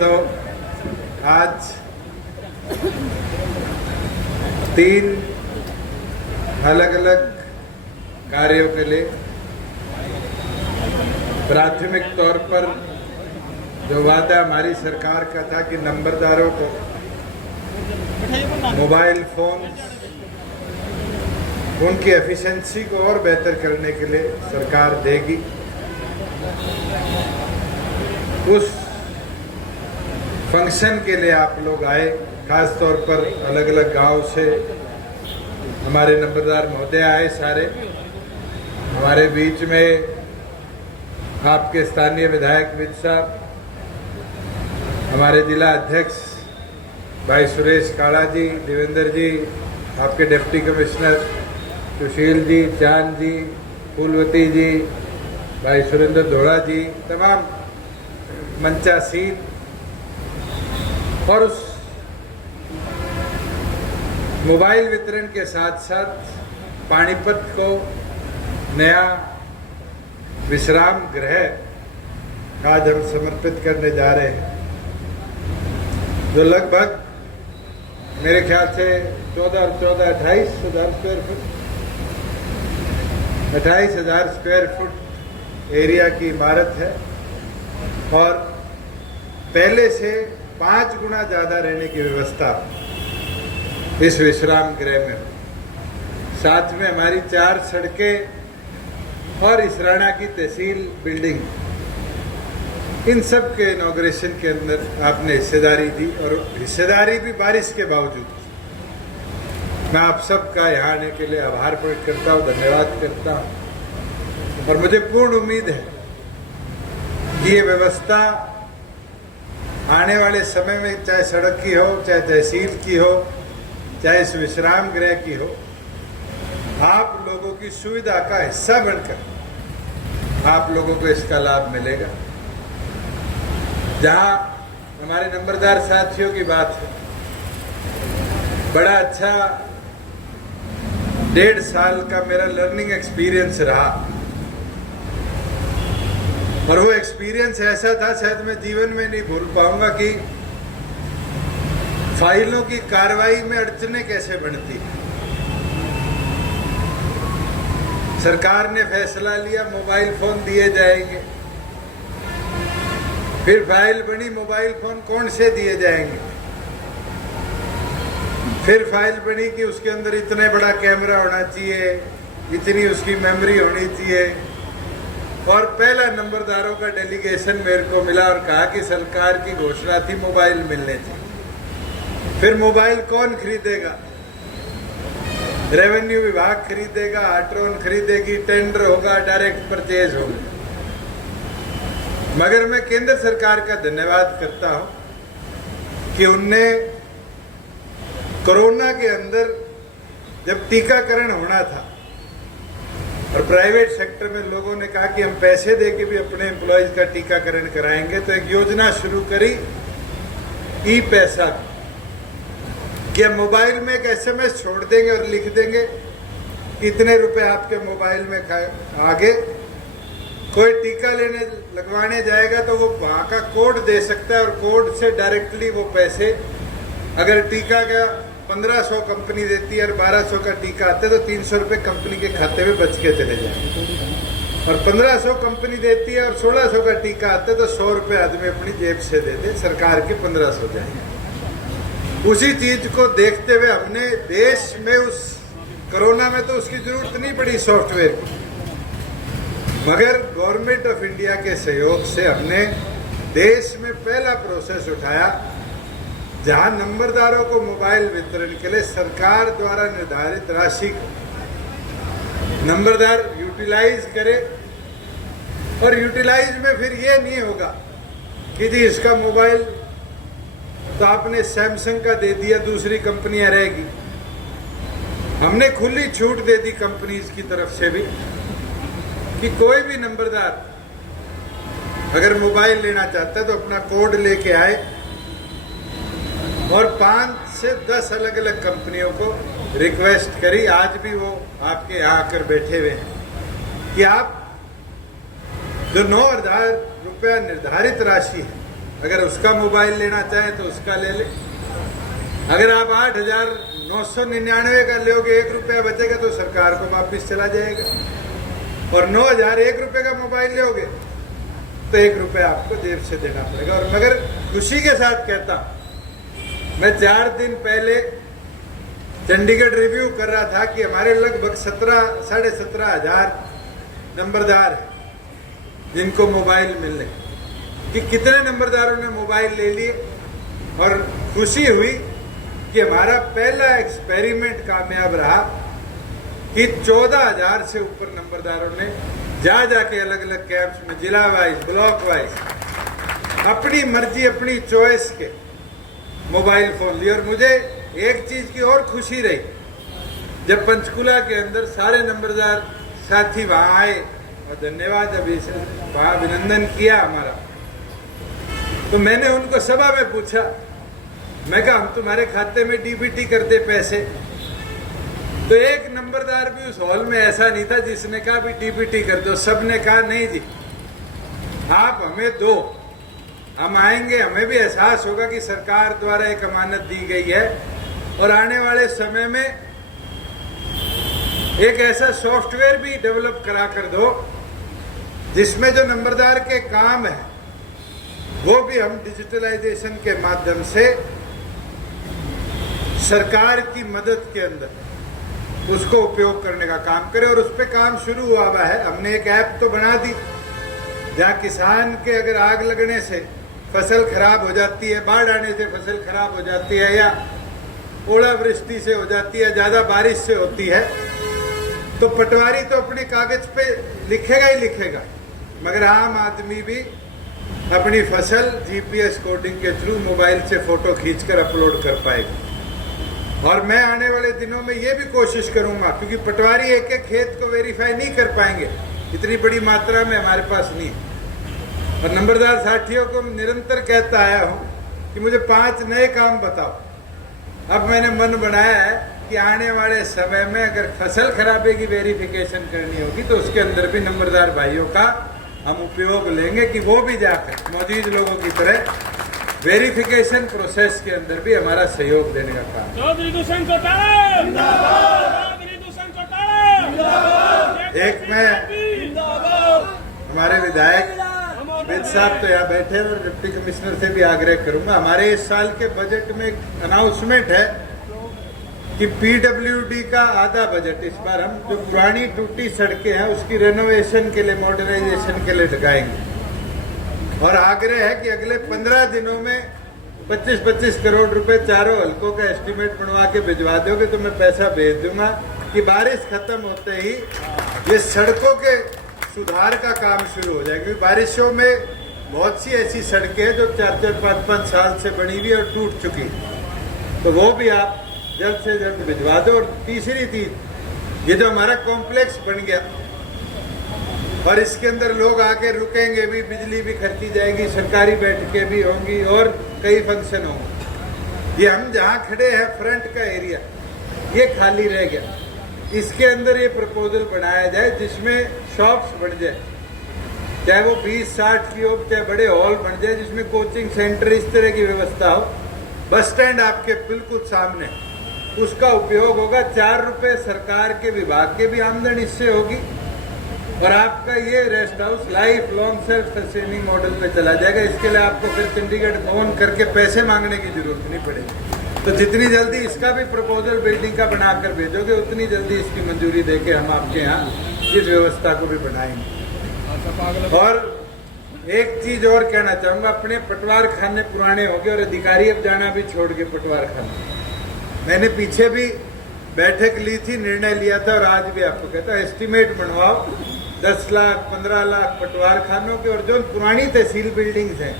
तो आज 3 अलग अलग कार्यों के लिए प्राथमिक तौर पर जो वादा हमारी सरकार का था कि नंबरदारों को मोबाइल फोन उनकी एफिशिएंसी को और बेहतर करने के लिए सरकार देगी, उस फंक्शन के लिए आप लोग आए। खास तौर पर अलग अलग गांव से हमारे नंबरदार महोदय आए सारे। हमारे बीच में आपके स्थानीय विधायक विद साहब, हमारे जिला अध्यक्ष भाई सुरेश काड़ा जी, देवेंद्र जी, आपके डिप्टी कमिश्नर सुशील जी, चांद जी, फूलवती जी, भाई सुरेंद्र धोड़ा जी, तमाम मंचा सीन और उस मोबाइल वितरण के साथ साथ पानीपत को नया विश्राम गृह आज हम समर्पित करने जा रहे हैं, जो लगभग मेरे ख्याल से 28,000 square foot 28,000 square foot area की इमारत है और पहले से 5 गुना ज्यादा रहने की व्यवस्था इस विश्राम गृह में। साथ में हमारी 4 सड़कें और इसराना की तहसील बिल्डिंग, इन सब के इनॉग्रेशन के अंदर आपने हिस्सेदारी दी और हिस्सेदारी भी बारिश के बावजूद। मैं आप सबका यहाँ आने के लिए आभार प्रकट करता हूँ, धन्यवाद करता हूँ और मुझे पूर्ण उम्मीद है कि ये व्यवस्था आने वाले समय में चाहे सड़क की हो, चाहे तहसील की हो, चाहे इस विश्राम गृह की हो, आप लोगों की सुविधा का हिस्सा बनकर आप लोगों को इसका लाभ मिलेगा। जहां हमारे नंबरदार साथियों की बात है, बड़ा अच्छा 1.5 साल का मेरा लर्निंग एक्सपीरियंस रहा और वो एक्सपीरियंस ऐसा था, शायद मैं जीवन में नहीं भूल पाऊंगा कि फाइलों की कार्रवाई में अड़चनें कैसे बनती हैं। सरकार ने फैसला लिया मोबाइल फोन दिए जाएंगे, फिर फाइल बनी मोबाइल फोन कौन से दिए जाएंगे, फिर फाइल बनी कि उसके अंदर इतना बड़ा कैमरा होना चाहिए, इतनी उसकी मेमोरी होनी चाहिए और पहला नंबरदारों का डेलीगेशन मेरे को मिला और कहा कि सरकार की घोषणा थी मोबाइल मिलने चाहिए। फिर मोबाइल कौन खरीदेगा? रेवेन्यू विभाग खरीदेगा, आट्रोन खरीदेगी, टेंडर होगा, डायरेक्ट परचेज होगा। मगर मैं केंद्र सरकार का धन्यवाद करता हूं कि उनने कोरोना के अंदर जब टीकाकरण होना था और प्राइवेट सेक्टर में लोगों ने कहा कि हम पैसे देके भी अपने एम्प्लॉयज का टीकाकरण कराएंगे, तो एक योजना शुरू करी ई पैसा, कि हम मोबाइल में एक SMS छोड़ देंगे और लिख देंगे इतने रुपए आपके मोबाइल में आगे कोई टीका लगवाने जाएगा तो वो वहां का कोड दे सकता है और कोड से डायरेक्टली वो पैसे, अगर टीका का 1500 कंपनी देती है और 1200 का टीका आता है तो 300 रुपए कंपनी के खाते में बच के चले जाएंगे और 1500 कंपनी देती है और 1600 का टीका आता है तो 100 रुपए आदमी अपनी जेब से दे दे, सरकार के 1500 जाएंगे। उसी चीज को देखते हुए हमने देश में उस कोरोना में तो उसकी जरूरत नहीं पड़ी सॉफ्टवेयर की, मगर गवर्नमेंट ऑफ इंडिया के सहयोग से हमने देश में पहला प्रोसेस उठाया जहां नंबरदारों को मोबाइल वितरण के लिए सरकार द्वारा निर्धारित राशि को नंबरदार यूटिलाइज करे और यूटिलाइज में फिर ये नहीं होगा कि जी इसका मोबाइल तो आपने सैमसंग का दे दिया, दूसरी कंपनियां रहेगी। हमने खुली छूट दे दी कंपनीज की तरफ से भी कि कोई भी नंबरदार अगर मोबाइल लेना चाहता है तो अपना कोड लेके आए और 5 से 10 अलग अलग कंपनियों को रिक्वेस्ट करी, आज भी वो आपके यहाँ आकर बैठे हुए हैं कि आप जो 9,000 रुपया निर्धारित राशि है, अगर उसका मोबाइल लेना चाहे तो उसका ले ले। अगर आप 8,999 का लोगे, 1 रुपया बचेगा तो सरकार को वापिस चला जाएगा। और 9,001 रुपये का मोबाइल लोगे तो 1 रुपया आपको जेब से देना पड़ेगा। और मगर खुशी के साथ कहता, मैं 4 दिन पहले चंडीगढ़ रिव्यू कर रहा था कि हमारे लगभग 17,500 नंबरदार हैं जिनको मोबाइल मिलने, कि कितने नंबरदारों ने मोबाइल ले लिए। और खुशी हुई कि हमारा पहला एक्सपेरिमेंट कामयाब रहा कि 14,000 से ऊपर नंबरदारों ने जाके अलग अलग कैंप्स में जिला वाइज, ब्लॉक वाइज अपनी मर्जी, अपनी चॉइस के मोबाइल फोन लिए। और मुझे एक चीज की और खुशी रही, जब पंचकुला के अंदर सारे नंबरदार साथी वहां आए और धन्यवाद अभी वहां अभिनंदन किया हमारा, तो मैंने उनको सभा में पूछा, मैं कहा हम तुम्हारे खाते में डीबीटी करते पैसे। तो एक नंबरदार भी उस हॉल में ऐसा नहीं था जिसने कहा भी डीबीटी कर दो। सबने कहा नहीं जी, आप हमें दो, हम आएंगे, हमें भी एहसास होगा कि सरकार द्वारा एक अमानत दी गई है। और आने वाले समय में एक ऐसा सॉफ्टवेयर भी डेवलप करा कर दो जिसमें जो नंबरदार के काम है वो भी हम डिजिटलाइजेशन के माध्यम से सरकार की मदद के अंदर उसको उपयोग करने का काम करें। और उस पर काम शुरू हुआ हुआ है। हमने एक ऐप तो बना दी जहाँ किसान के अगर आग लगने से फसल खराब हो जाती है, बाढ़ आने से फसल खराब हो जाती है, या ओलावृष्टि से हो जाती है, ज्यादा बारिश से होती है, तो पटवारी तो अपने कागज पे लिखेगा ही लिखेगा, मगर आम आदमी भी अपनी फसल जीपीएस कोडिंग के थ्रू मोबाइल से फोटो खींचकर अपलोड कर पाएगा। और मैं आने वाले दिनों में ये भी कोशिश करूंगा, क्योंकि पटवारी एक एक खेत को वेरीफाई नहीं कर पाएंगे, इतनी बड़ी मात्रा में हमारे पास नहीं। और नंबरदार साथियों को निरंतर कहता आया हूं कि मुझे 5 नए काम बताओ। अब मैंने मन बनाया है कि आने वाले समय में अगर फसल खराबे की वेरिफिकेशन करनी होगी तो उसके अंदर भी नंबरदार भाइयों का हम उपयोग लेंगे कि वो भी जाकर मौजूद लोगों की तरह वेरिफिकेशन प्रोसेस के अंदर भी हमारा सहयोग देने का काम। चौधरी दुष्यंत चौटाला जिंदाबाद, चौधरी दुष्यंत चौटाला जिंदाबाद। एक मैं हमारे विधायक वेद साहब तो यहाँ बैठे हैं और डिप्टी कमिश्नर से भी आग्रह करूंगा, हमारे इस साल के बजट में एक अनाउंसमेंट है कि पीडब्ल्यूडी का आधा बजट इस बार हम जो पुरानी टूटी सड़कें हैं उसकी रेनोवेशन के लिए, मॉडर्नाइजेशन के लिए लगाएंगे। और आग्रह है कि अगले 15 दिनों में 25-25 करोड़ रुपए चारों हलकों का एस्टीमेट बनवा के भिजवा दोगे तो मैं पैसा भेज दूंगा कि बारिश खत्म होते ही ये सड़कों के सुधार का काम शुरू हो जाएगा। क्योंकि बारिशों में बहुत सी ऐसी सड़कें हैं जो 4-4, 5-5 साल से बनी हुई और टूट चुकी, तो वो भी आप जल्द से जल्द भिजवा दो। और तीसरी चीज, ये जो हमारा कॉम्प्लेक्स बन गया और इसके अंदर लोग आके रुकेंगे भी, बिजली भी खर्ची जाएगी, सरकारी बैठकें भी होंगी और कई फंक्शन होंगे। ये हम जहाँ खड़े हैं फ्रंट का एरिया ये खाली रह गया, इसके अंदर ये प्रपोजल बनाया जाए जिसमें शॉप्स बन जाए, चाहे वो 20-60 की हो, चाहे बड़े हॉल बन जाए जिसमें कोचिंग सेंटर इस तरह की व्यवस्था हो। बस स्टैंड आपके बिल्कुल सामने, उसका उपयोग होगा। 4 रुपए सरकार के विभाग के भी आमदनी इससे होगी और आपका ये rest house life long self sustaining model पे चला जाएगा। इसके लिए आपको फिर चंडीगढ़ फोन करके पैसे मांगने की जरूरत नहीं पड़ेगी। तो जितनी जल्दी इसका भी प्रपोजल बिल्डिंग का बनाकर भेजोगे उतनी जल्दी इसकी मंजूरी देके हम आपके यहाँ इस व्यवस्था को भी बनाएंगे। और एक चीज और कहना चाहूंगा, अपने पटवार खाने पुराने हो गए और अधिकारी अब जाना भी छोड़ के पटवार खाने। मैंने पीछे भी बैठक ली थी, निर्णय लिया था और आज भी आपको कहता हूं एस्टीमेट बनवाओ 10 लाख 15 लाख पटवार खानों के, और जो पुरानी तहसील बिल्डिंग्स हैं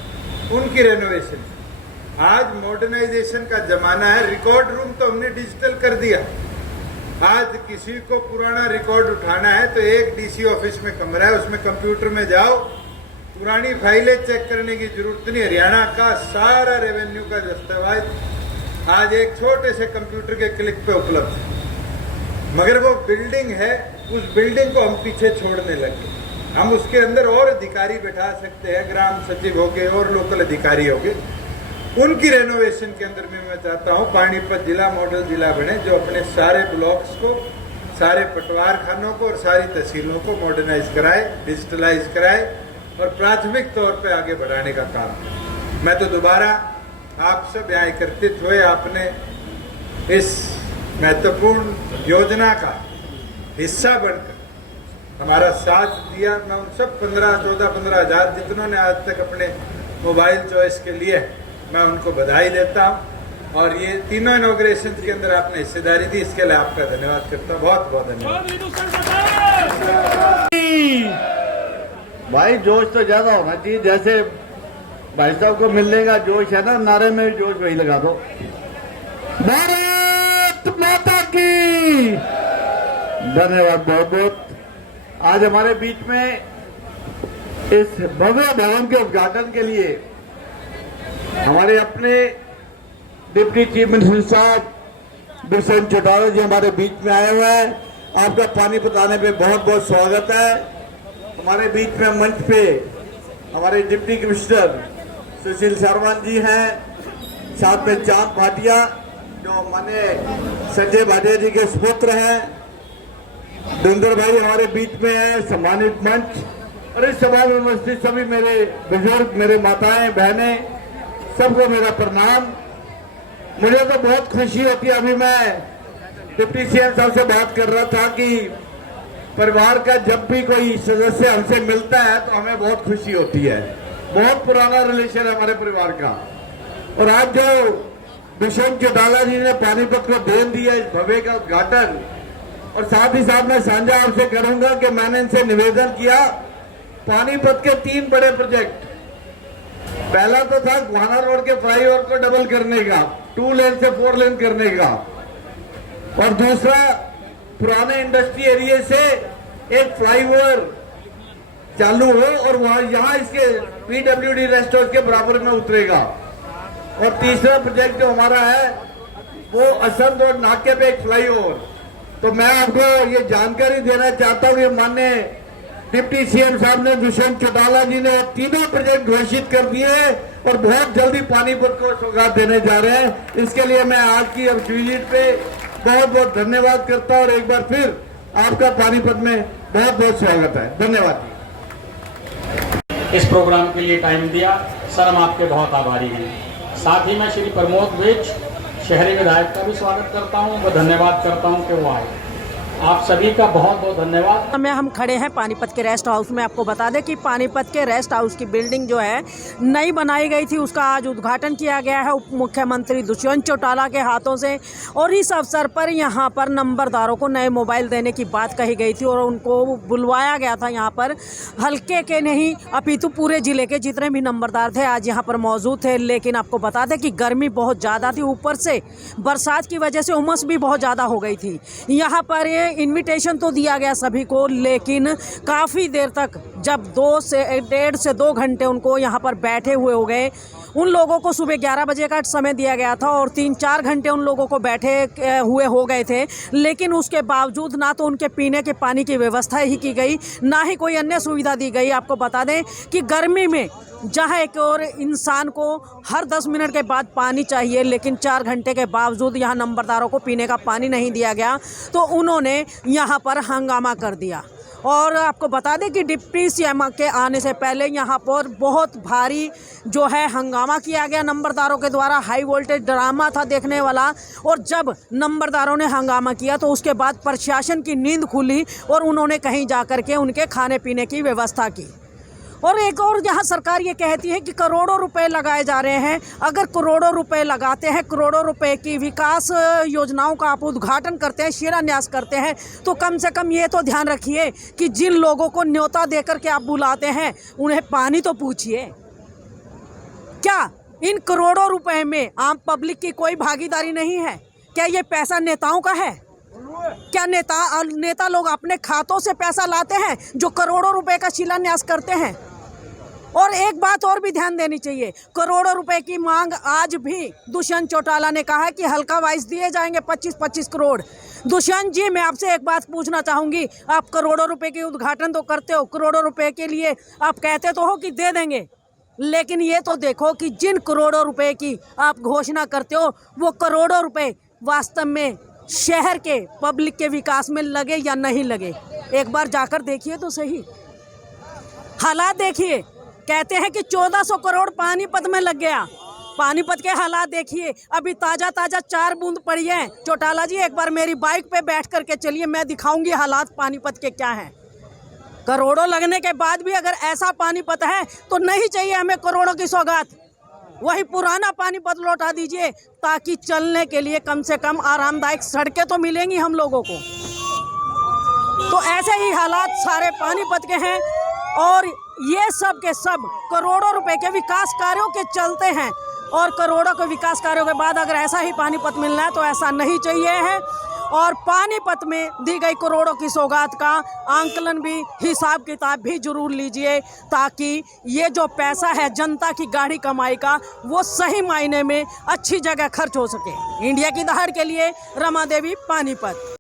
उनकी रेनोवेशन। आज मॉडर्नाइजेशन का जमाना है, रिकॉर्ड रूम तो हमने डिजिटल कर दिया। आज किसी को पुराना रिकॉर्ड उठाना है तो एक डीसी ऑफिस में कमरा है, उसमें कंप्यूटर में जाओ, पुरानी फाइलें चेक करने की जरूरत नहीं। हरियाणा का सारा रेवेन्यू का दस्तावेज आज एक छोटे से कंप्यूटर के क्लिक पे उपलब्ध है। मगर वो बिल्डिंग है, उस बिल्डिंग को हम पीछे छोड़ने लगे। हम उसके अंदर और अधिकारी बैठा सकते हैं, ग्राम सचिव हो गए और लोकल अधिकारी हो गए, उनकी रेनोवेशन के अंदर में मैं चाहता हूं पानीपत जिला मॉडल जिला बने, जो अपने सारे ब्लॉक्स को, सारे पटवार खानों को और सारी तहसीलों को मॉडर्नाइज कराए, डिजिटलाइज कराए और प्राथमिक तौर पे आगे बढ़ाने का काम। मैं तो दोबारा आप सब यहाँ एकत्रित हुए, आपने इस महत्वपूर्ण योजना का हिस्सा बनकर हमारा साथ दिया। मैं उन सब 15 हज़ार जितनों ने आज तक अपने मोबाइल चॉइस के लिए, मैं उनको बधाई देता हूं और ये तीनों इनॉग्रेशन के अंदर आपने हिस्सेदारी दी, इसके लिए आपका धन्यवाद करता हूं। बहुत बहुत धन्यवाद। चौधरी दुष्यंत चौटाला। भाई जोश तो ज्यादा होना चाहिए, जैसे भाई साहब को मिलने का जोश है ना, नारे में भी जोश वही लगा दो। भारत माता की धन्यवाद बहुत बहुत। आज हमारे बीच में इस भव्य भवन के उद्घाटन के लिए हमारे अपने डिप्टी चीफ मिनिस्टर साहब दुष्यंत चौटाला जी हमारे बीच में आए हुए हैं। आपका पानीपत आने पे बहुत बहुत स्वागत है। हमारे बीच में मंच पे हमारे डिप्टी कमिश्नर सुशील शर्मा जी हैं, साथ में चांद भाटिया जो माने संजय भाटिया जी के सुपुत्र हैं, धुंधर भाई हमारे बीच में है, सम्मानित मंच और इस सभा में उपस्थित सभी मेरे बुजुर्ग, मेरे माताएं, बहनें, सबको मेरा प्रणाम। मुझे तो बहुत खुशी होती है, अभी मैं डिप्टी सीएम साहब से बात कर रहा था कि परिवार का जब भी कोई सदस्य हमसे मिलता है तो हमें बहुत खुशी होती है। बहुत पुराना रिलेशन है हमारे परिवार का। और आज जो दुष्यंत चौटाला जी ने पानीपत को देन दिया इस भव्य का उद्घाटन, और साथ ही साथ मैं साझा आपसे करूंगा कि मैंने इनसे निवेदन किया, पानीपत के 3 बड़े प्रोजेक्ट, पहला तो था गुहाना रोड के फ्लाईओवर को डबल करने का, 2 लेन से 4 लेन करने का, और दूसरा पुराने इंडस्ट्री एरिया से एक फ्लाईओवर चालू हो और वहां यहां इसके पीडब्ल्यूडी रेस्ट हाउस के बराबर में उतरेगा, और तीसरा प्रोजेक्ट जो हमारा है वो असम रोड नाके पे एक फ्लाईओवर। तो मैं आपको ये जानकारी देना चाहता हूँ कि माननीय डिप्टी सीएम साहब ने, दुष्यंत चौटाला जी ने तीनों प्रोजेक्ट घोषित कर दिए और बहुत जल्दी पानीपत को सौगात देने जा रहे हैं। इसके लिए मैं आज की अब विजिट पे बहुत बहुत धन्यवाद करता हूँ और एक बार फिर आपका पानीपत में बहुत बहुत स्वागत है। धन्यवाद। इस प्रोग्राम के लिए टाइम दिया सर, हम आपके बहुत आभारी हैं। साथ ही मैं श्री प्रमोद विज शहरी विधायक का भी स्वागत करता हूं व धन्यवाद करता हूं कि वो आए। आप सभी का बहुत बहुत धन्यवाद। में हम खड़े हैं पानीपत के रेस्ट हाउस में। आपको बता दें कि पानीपत के रेस्ट हाउस की बिल्डिंग जो है नई बनाई गई थी, उसका आज उद्घाटन किया गया है उप मुख्यमंत्री दुष्यंत चौटाला के हाथों से। और इस अवसर पर यहाँ पर नंबरदारों को नए मोबाइल देने की बात कही गई थी और उनको बुलवाया गया था। यहाँ पर हल्के के नहीं अपितु पूरे जिले के जितने भी नंबरदार थे आज यहाँ पर मौजूद थे। लेकिन आपको बता दें कि गर्मी बहुत ज़्यादा थी, ऊपर से बरसात की वजह से उमस भी बहुत ज़्यादा हो गई थी। यहाँ पर इनविटेशन तो दिया गया सभी को, लेकिन काफ़ी देर तक जब 1.5 से 2 घंटे उनको यहाँ पर बैठे हुए हो गए। उन लोगों को सुबह 11 बजे का समय दिया गया था और 3-4 घंटे उन लोगों को बैठे हुए हो गए थे, लेकिन उसके बावजूद ना तो उनके पीने के पानी की व्यवस्था ही की गई, ना ही कोई अन्य सुविधा दी गई। आपको बता दें कि गर्मी में जहाँ एक और इंसान को हर 10 मिनट के बाद पानी चाहिए, लेकिन 4 घंटे के बावजूद यहाँ नंबरदारों को पीने का पानी नहीं दिया गया, तो उन्होंने यहाँ पर हंगामा कर दिया। और आपको बता दें कि डिप्टी सीएम के आने से पहले यहाँ पर बहुत भारी जो है हंगामा किया गया नंबरदारों के द्वारा, हाई वोल्टेज ड्रामा था देखने वाला। और जब नंबरदारों ने हंगामा किया तो उसके बाद प्रशासन की नींद खुली और उन्होंने कहीं जा कर के उनके खाने पीने की व्यवस्था की। और एक और यहाँ सरकार ये कहती है कि करोड़ों रुपए लगाए जा रहे हैं। अगर करोड़ों रुपए लगाते हैं, करोड़ों रुपए की विकास योजनाओं का आप उद्घाटन करते हैं, शिलान्यास करते हैं, तो कम से कम ये तो ध्यान रखिए कि जिन लोगों को न्योता देकर के आप बुलाते हैं उन्हें पानी तो पूछिए। क्या इन करोड़ों रुपए में आम पब्लिक की कोई भागीदारी नहीं है? क्या ये पैसा नेताओं का है? क्या नेता लोग अपने खातों से पैसा लाते हैं जो करोड़ों रुपए का शिलान्यास करते हैं? और एक बात और भी ध्यान देनी चाहिए, करोड़ों रुपए की मांग आज भी दुष्यंत चौटाला ने कहा है कि हल्का वाइज दिए जाएंगे 25-25 करोड़। दुष्यंत जी, मैं आपसे एक बात पूछना चाहूंगी, आप करोड़ों रुपए के उद्घाटन तो करते हो, करोड़ों रुपए के लिए आप कहते तो हो कि दे देंगे, लेकिन ये तो देखो कि जिन करोड़ों रुपए की आप घोषणा करते हो वो करोड़ों रुपए वास्तव में शहर के पब्लिक के विकास में लगे या नहीं लगे। एक बार जाकर देखिए तो सही, हालात देखिए। कहते हैं कि 1400 करोड़ पानीपत में लग गया। पानीपत के हालात देखिए, अभी ताजा 4 बूंद पड़ी है। चौटाला जी, एक बार मेरी बाइक पे बैठ करके चलिए, मैं दिखाऊंगी हालात पानीपत के क्या हैं। करोड़ों लगने के बाद भी अगर ऐसा पानीपत है तो नहीं चाहिए हमें करोड़ों की सौगात, वही पुराना पानीपत लौटा दीजिए, ताकि चलने के लिए कम से कम आरामदायक सड़कें तो मिलेंगी हम लोगों को। तो ऐसे ही हालात सारे पानीपत के हैं, और ये सब के सब करोड़ों रुपए के विकास कार्यों के चलते हैं, और करोड़ों के विकास कार्यों के बाद अगर ऐसा ही पानीपत मिलना है तो ऐसा नहीं चाहिए है। और पानीपत में दी गई करोड़ों की सौगात का आंकलन भी, हिसाब किताब भी जरूर लीजिए, ताकि ये जो पैसा है जनता की गाढ़ी कमाई का, वो सही मायने में अच्छी जगह खर्च हो सके। इंडिया की दहाड़ के लिए रमा देवी, पानीपत।